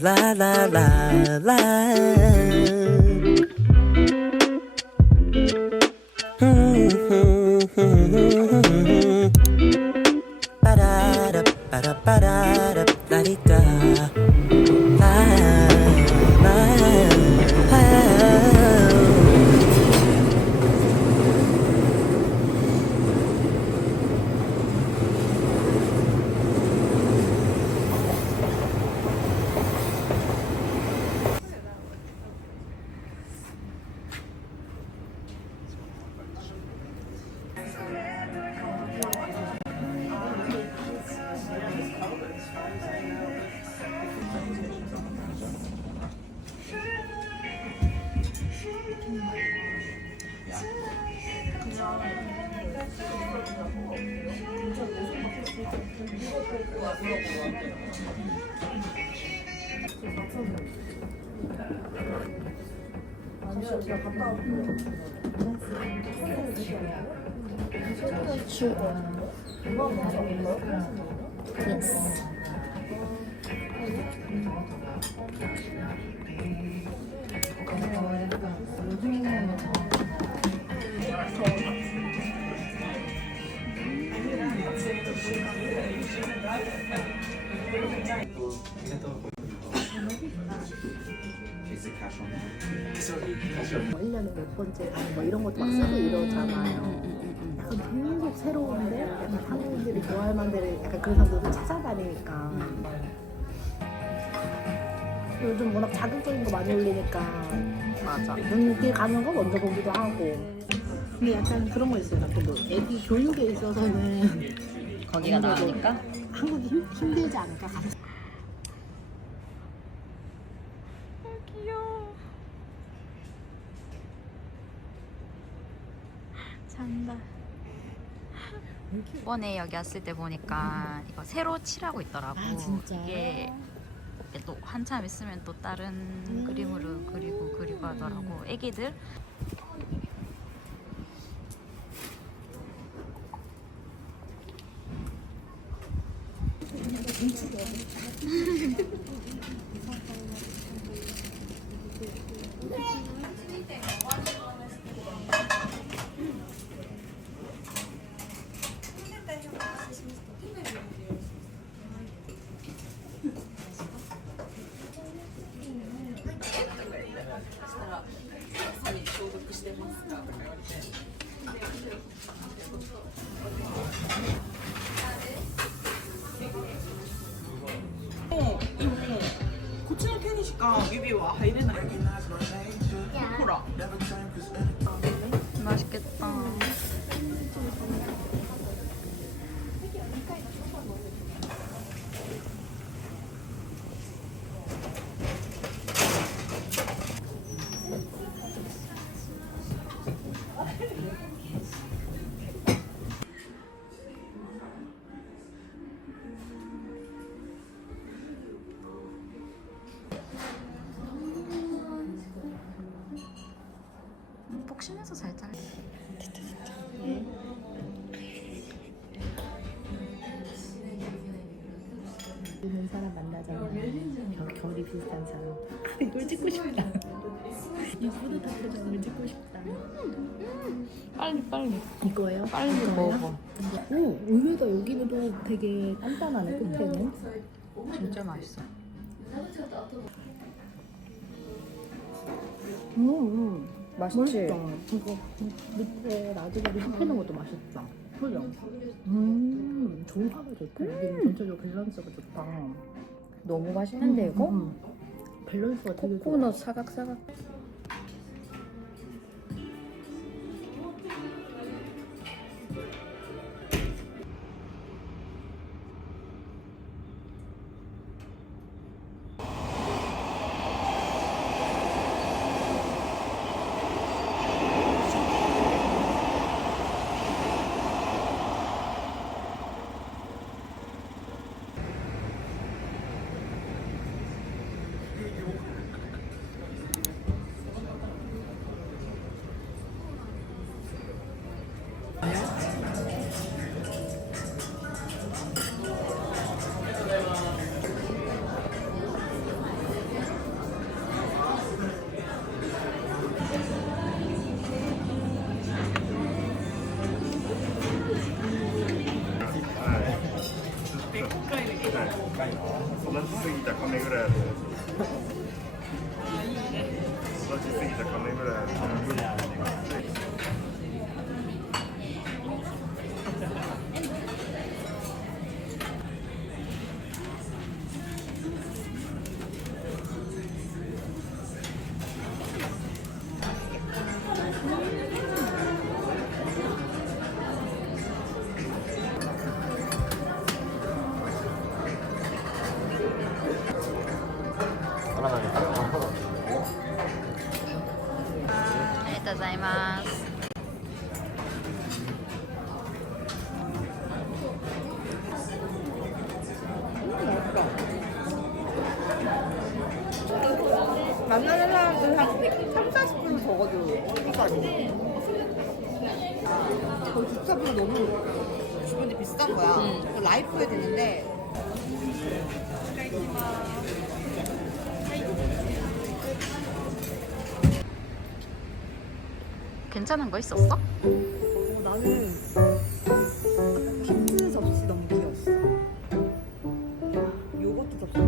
la la la la. Ba-da-da, ba-da-ba-da-da, la-di-da. La, la, la. Yes. 뭐 1년에 몇 번째 가는 뭐 이런 것도 막 쓰고 이러잖아요. 약간 계속 새로운데 약간 한국인들이 좋아할 만들을 약간 그런 사람들도 찾아다니니까 요즘 워낙 자극적인 거 많이 올리니까 맞아 눈길 가는 거 먼저 보기도 하고 근데 약간 그런 거 있어요. 나도 애기 교육에 있어서는 거기가 나으니까? 한국이 힘들지 않을까 가서 귀여워. 잔다. 이번에 여기 왔을 때 보니까 이거 새로 칠하고 있더라고. 아, 진짜? 이게 또 한참 있으면 또 다른 그림으로 그리고 하더라고. 애기들. 고치는 테니까指は入れない。ほら。 맛있겠다. 폭신해서 잘 잘라. 있는 사람 만나잖아. 결이 비슷한 사람. 이걸 찍고 싶다. 이 뿌듯한 찍고 싶다. 빨리. 이거예요? 빨리 이거예요? 먹어. 오, 의외다. 여기는 또 되게 단단하네, 끝에는. 진짜 맛있어. 맛있지? 맛있다. 이거 밑에 라즈베리 흡히는 것도 맛있다. 그죠? 조화가 좋다. 여기는 전체적으로 밸런스가 좋다. 너무 맛있는데 이거? 밸런스가 되게 좋아. 코코넛 사각사각. 育ちすぎた亀ぐらいある。育ちすぎた亀ぐらいある。ありがとうございます。만나는 사람들 한 3, 40분 적어도 여기까지. 거기 주차비가 너무 주변이 비싼 거야. 그 라이프에 되는데. 괜찮은 거 있었어? 나는 키트 접시 너무 귀여웠어. 요거트 접시.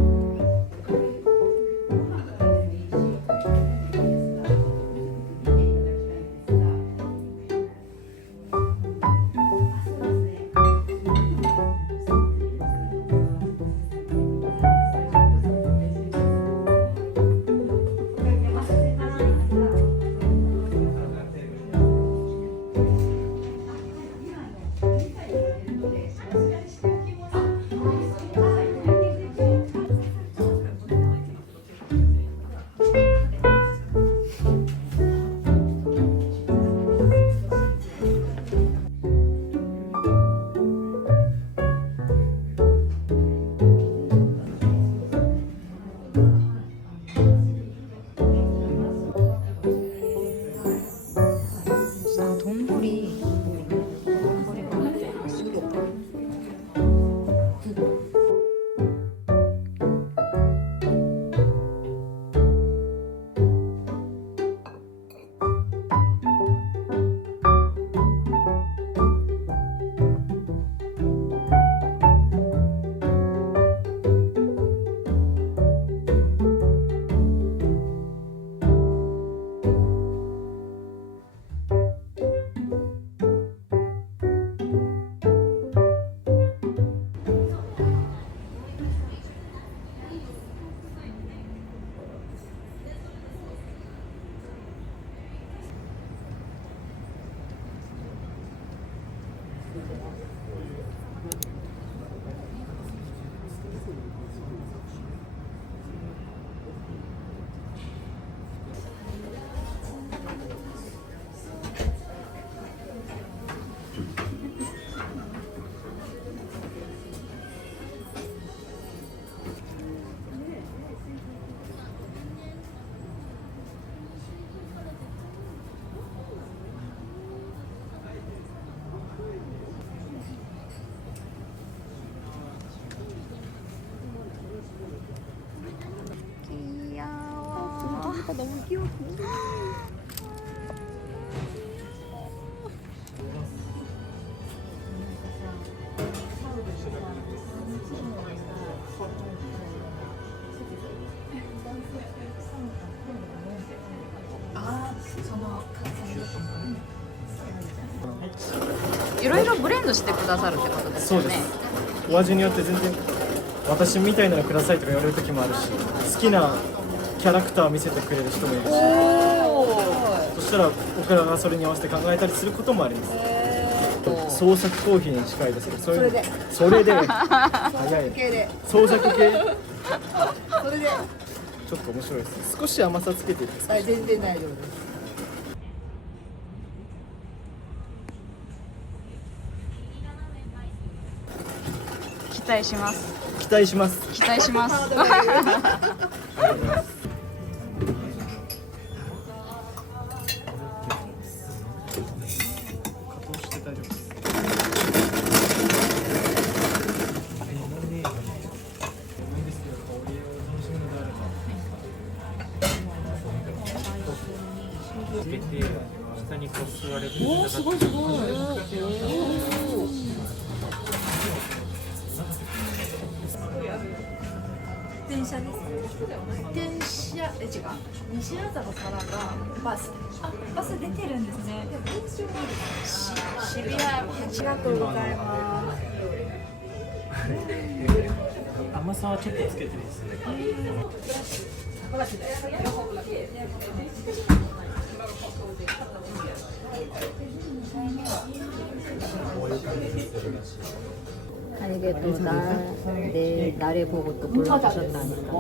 아, 돈벌이. 귀여워. 너무 귀여워.いろいろブレンドしてくださるってことですよね。そうです。お味によって全然私みたいなのくださいとか言われる時もあるし、好きなキャラクターを見せてくれる人もいるし、そしたら僕らがそれに合わせて考えたりすることもあります。創作コーヒーに近いですけど、それで早い系で。創作系それで。ちょっと面白いです。少し甘さつけていいですか。はい、全然大丈夫です。期待します。期待します。期待します。おお、すごいすごい。おお。西麻布からがバス。バス出てるんですね。渋谷ありがとうございます。甘さはちょっとつけてますね。알게도 내 나를 보고 또 골라주셨다니까.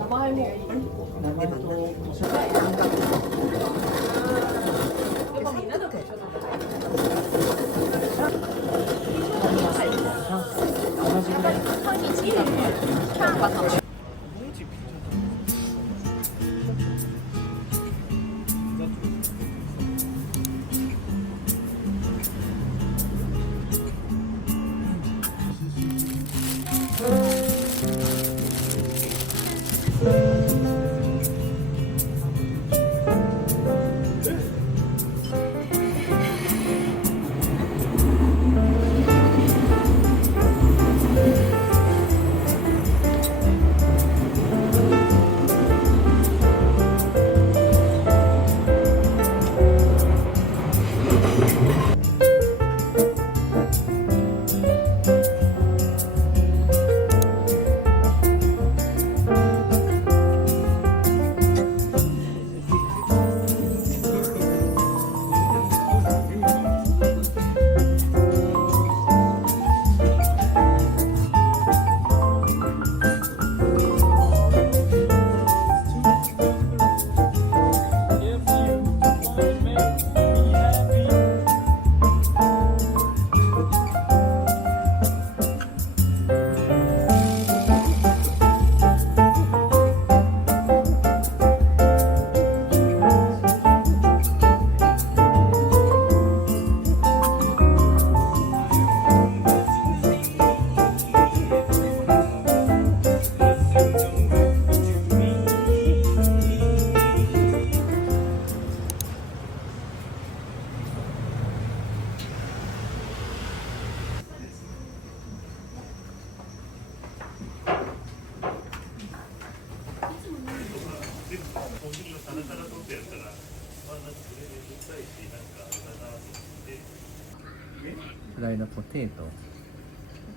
フライドポテト。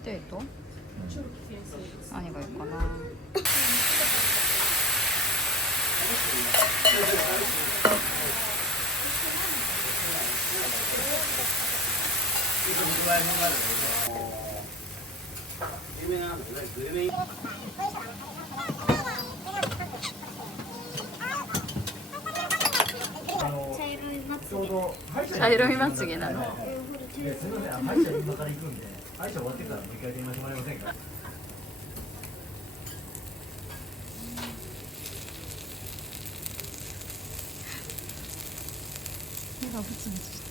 포테이토? 아니 이거 있구나. 자이로이 맛지게 나. すみません、歯医者今から行くんで、歯医者終わってからもう一回電話してもらえませんか。目がブツブツして。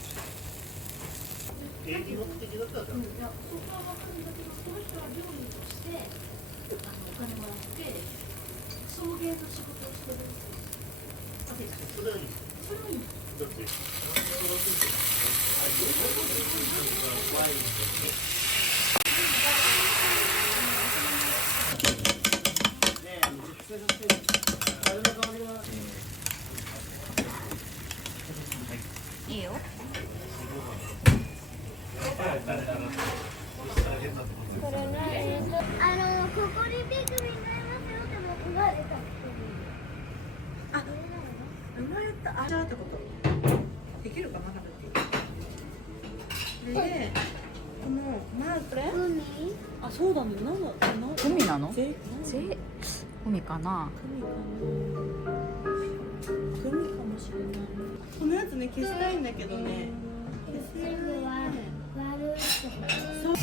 いいよ。ここにピクミンになりますよって僕が出た。生まれたあじゃあってことできるかな食べて。で、このこれ？海？あ、そうだね。海なの？ぜ海かな。グミかもしれない。このやつね消したいんだけどね。消せる。悪いって。そう。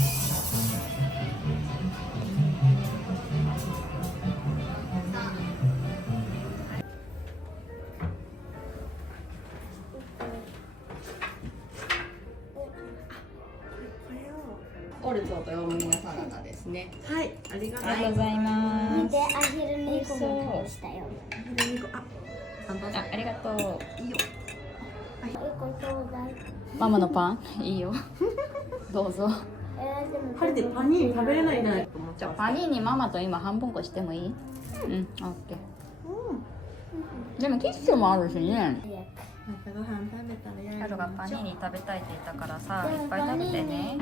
オルトとヨーロミナサラダですね。はい、ありがとう。ありがとうございまで、アヒル猫も倒したよ。ありがとう。いい子ちょうだい。ママのパンいいよ。どうぞ。でもパリでパニーニ食べれないんじゃないかと思っちじゃあゃう。パニーニママと今半分こしてもいい？うん、オッケー。でもキッシュもあるしね。ハルがパニーニ食べたいって言ったからさ、いっぱい食べてね。